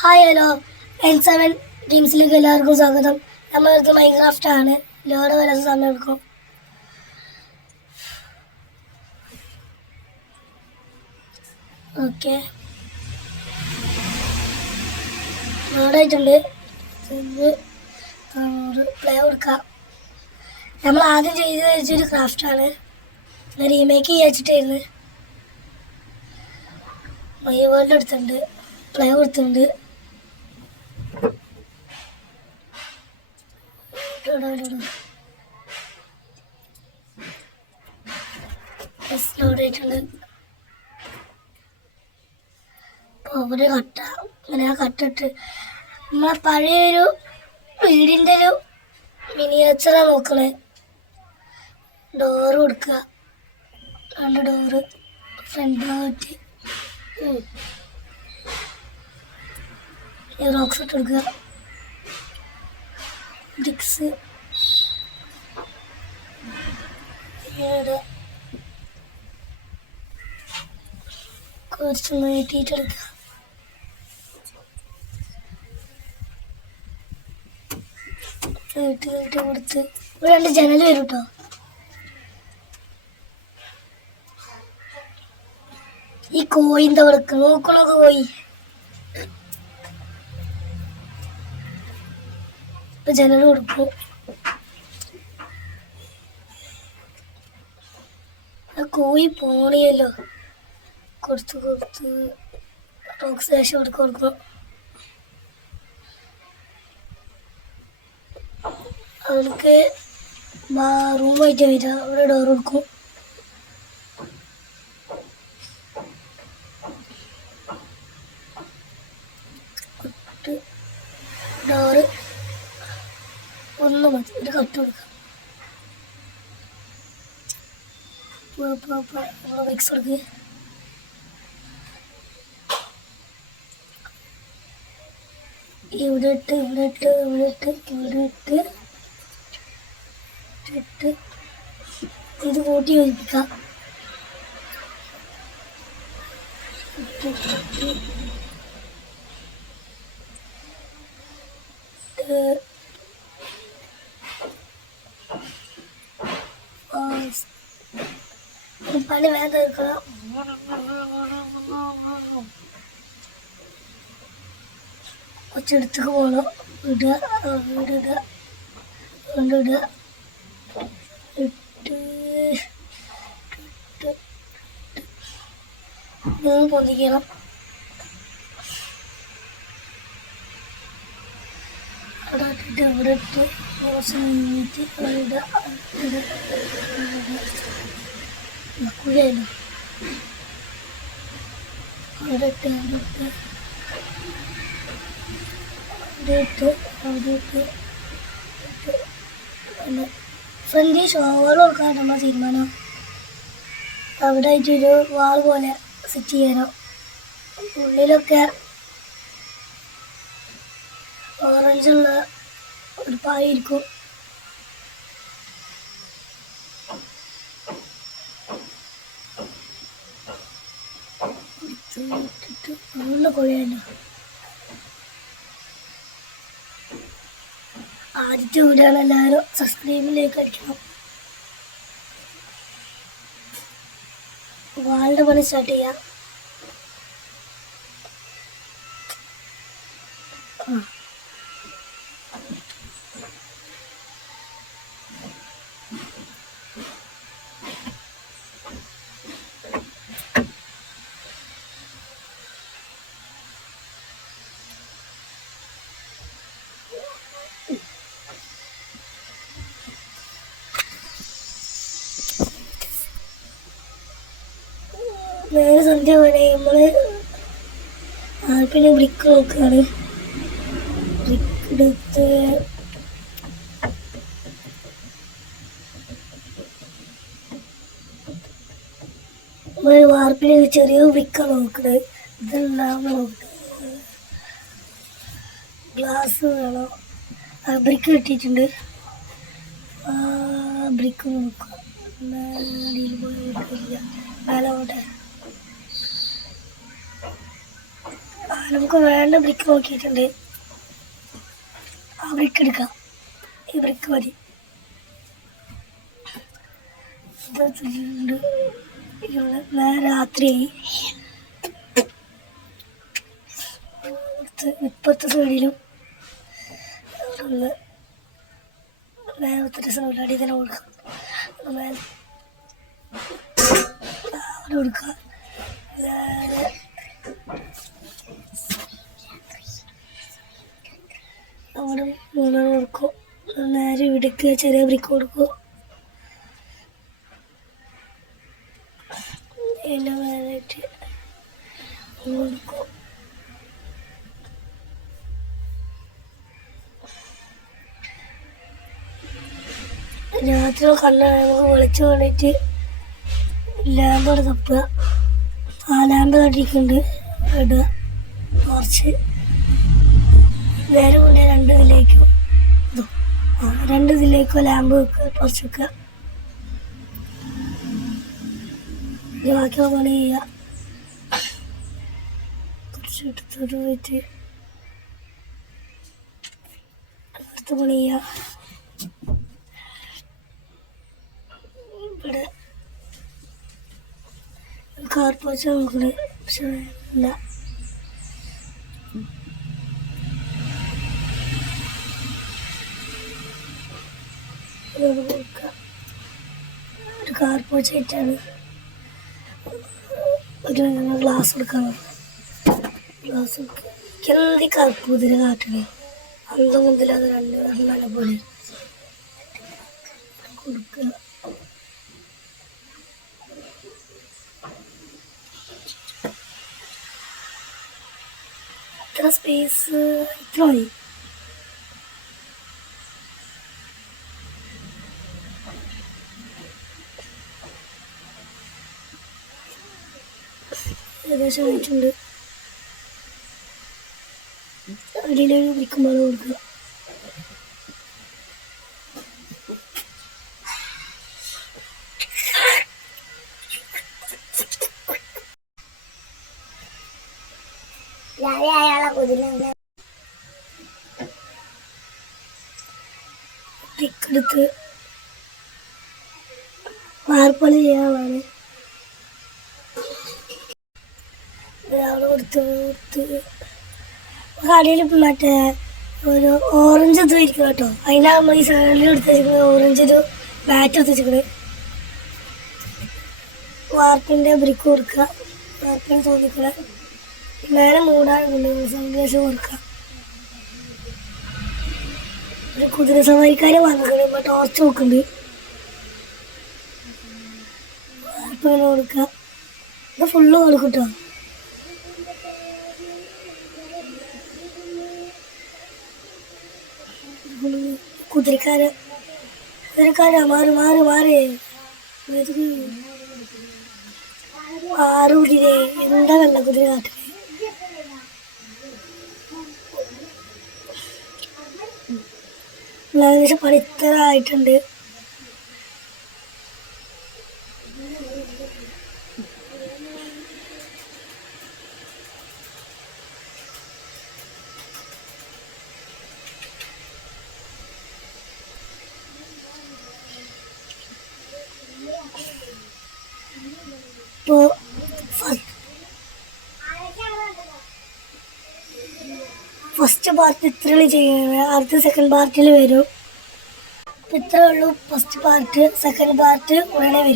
Hi hello N7 ഗെയിംസിലേക്ക് എല്ലാവർക്കും സ്വാഗതം. നമ്മൾക്ക് മൈൻക്രാഫ്റ്റ് ആണ്. ലോഡ് വരാൻ സമയം എടുക്കും. ഓക്കെ, ലോഡായിട്ടുണ്ട്. പ്ലേ കൊടുക്കാം. നമ്മൾ ആദ്യം ചെയ്ത് വെച്ചൊരു ക്രാഫ്റ്റാണ്. റീമേക്ക് ചെയ്യാച്ചിട്ടായിരുന്നു. മൈ വേൾഡ് എടുത്തിട്ടുണ്ട്, പ്ലേ കൊടുത്തിട്ടുണ്ട്. ലോഡായിട്ടുണ്ട്. അപ്പോൾ ഒരു കട്ട, അങ്ങനെ ആ കട്ടിട്ട് നമ്മളെ പഴയൊരു വീടിൻ്റെ ഒരു മിനിയേച്ചറാണ് നോക്കണേ. ഡോറ് കൊടുക്കുക, 2 ഡോറ് ഫ്രണ്ട് ഭാഗത്ത് റോക്സ് ഇട്ട് കൊടുക്കുക. ബ്രിക്സ് കുറച്ച് നീട്ടിയിട്ടെടുക്കുക. നീട്ടി കൊടുത്ത് 2 ജനൽ വരും കേട്ടോ. ഈ കോയിൻ്റെ വിളക്ക് നോക്കണോ? കോയി ഇപ്പൊ ജനൽ കൊടുക്കും. കോയി പോണിയല്ലോ. കൊടുത്ത് റോക്സ് ശേഷം കൊടുക്കും. അവർക്ക് റൂമായിട്ട് വരിക. അവിടെ ഡോർ കൊടുക്കും. ഡോറ് 1 മതി. ഒരു കട്ട് കൊടുക്കാം. മിക്സ് കൊടുക്കുക. ഇവിടെ ഇട്ട് ഇത് കൂട്ടി യോജിപ്പിക്കാം. പണി വേഗം തീർക്കണം. കുറച്ചെടുത്തേക്ക് പോകണം. ഇടുക പൊന്തിക്കണം. അവിടെ ഇട്ടിട്ട് ഇവിടെ ഇട്ട് കുറച്ച് നീട്ടി കുഴിയായിരുന്നു. അവിടെ ഇട്ട് ഫ്രണ്ട് ഷോവർ കൊടുക്കാൻ നമ്മൾ തീരുമാനം. അവിടെ ആയിട്ടൊരു വാൾ പോലെ സെറ്റ് ചെയ്യാനോ. ഉള്ളിലൊക്കെ ഓറഞ്ചുള്ള ഒരു പായിരിക്കും. നല്ല കുഴയല്ലോ. ആദ്യത്തെ വീഡിയോയാണ്. എല്ലാവരും സബ്സ്ക്രൈബിലേക്ക് അടിക്കണം. വാളിൻ്റെ പണി സ്റ്റാർട്ട് ചെയ്യാം. നേരെ സന്ധ്യ പോലെ നമ്മൾ പിന്നെ ബ്രിക്ക് നോക്കുകയാണ്. ബ്രിക്ക് എടുത്ത് നമ്മൾ വാർപ്പിന് ചെറിയ ബ്രിക്കാണ് നോക്കുന്നത്. ഇതെല്ലാം നോക്കുന്നത്. ഗ്ലാസ് വേണം. ബ്രിക്ക് കിട്ടിയിട്ടുണ്ട്. ബ്രിക്ക് നോക്കുക. അടിയിൽ പോയിട്ടില്ല. മേലോട്ടെ നമുക്ക് വേണ്ട ബ്രിക്ക് നോക്കിയിട്ടുണ്ട്. ആ ബ്രിക്ക് എടുക്കാം. ഈ ബ്രിക്ക് മതി. രാത്രി ഇപ്പത്തെ സൈഡിലും നേരത്തെ സൈഡിലടി തന്നെ കൊടുക്കാം. കൊടുക്കുക. അവിടെ മൂന്നാണ് കൊടുക്കും. നേരെ ഇവിടേക്ക് ചെറിയ ബ്രിക്ക് കൊടുക്കും. അതിൻ്റെ മേലായിട്ട് കൊടുക്കും. രാത്രി കണ്ണാണ് നമുക്ക് വെളിച്ചു വേണ്ടിയിട്ട് ലാമ്പ് തപ്പുക. ആ ലാമ്പ് കണ്ടിരിക്കുന്നുണ്ട് ഇടുക. കുറച്ച് നേരെ കൊണ്ടേ രണ്ട് ഇതിലേക്കോ ലാമ്പ് വെക്കുക. കുറച്ച് വെക്കുക. ബാക്കിയുള്ള പണി ചെയ്യുക. കുറച്ച് എടുത്തിട്ട് പോയിട്ട് അടുത്ത പണി ചെയ്യുക. ഇവിടെ കാർപ്പോച്ച നോക്കണേ, പക്ഷെ ഇല്ല. കൊടുക്കുക. ഒരു കാർപ്പോച്ചായിട്ടാണ് ഒരു ഗ്ലാസ് കൊടുക്കാൻ. ഗ്ലാസ് എന്തി കറുപ്പൂതിന് കാട്ടണേ. അന്തം മുതൽ അത് രണ്ടെണ്ണം പോലെ കൊടുക്കുക. ഇത്ര സ്പേസ് ഇത്ര മതി. ഏകദേശം ആയിട്ടുണ്ട്. അടിയിലൊരു ബ്രിക്കുമ്പോൾ കൊടുക്കുക. ബ്രിക്കെടുത്ത് വാർപ്പണി ചെയ്യാനാണ്. അവിടെ കൊടുത്ത് കടയിൽ മറ്റേ ഒരു ഓറഞ്ച് ഇത് ഇരിക്കും കേട്ടോ. അതിനാകുമ്പോൾ ഈ സൈഡിൽ എടുത്ത് വെച്ചിരിക്കുന്നത് ഓറഞ്ച് ഒരു ബാറ്റ് എടുത്ത് വെച്ചിരിക്കുന്നത്. വാർപ്പിൻ്റെ ബ്രിക്ക് കൊടുക്കുക. വാർപ്പിന് തോന്നിക്കുക. മേലെ മൂടാറുണ്ട്. സൺഗ്ലാസ് കൊടുക്കുക. ഒരു കുതിര സവാരിക്കാരെ വന്നിട്ടുണ്ട്. ടോർച്ച് നോക്കുന്നുണ്ട്. വാർപ്പിങ്ങനെ കൊടുക്കുക. ഇത് ഫുള്ള് കൊടുക്കും കേട്ടോ. കുതിരക്കാര് മാറി മാറി മാറി ആറുകുതിരെ എന്താ വെള്ള കുതിര കാട്ടില്. ഏകദേശം പണി ഇത്ര ആയിട്ടുണ്ട്. ഇപ്പോൾ ഫസ്റ്റ് പാർട്ട് ഇത്രയാണ് ചെയ്യുന്നത്. അടുത്ത സെക്കൻഡ് പാർട്ടിൽ വരും. ഇത്രേ ഉള്ളൂ ഫസ്റ്റ് പാർട്ട്. സെക്കൻഡ് പാർട്ട് ഉടനെ വരും.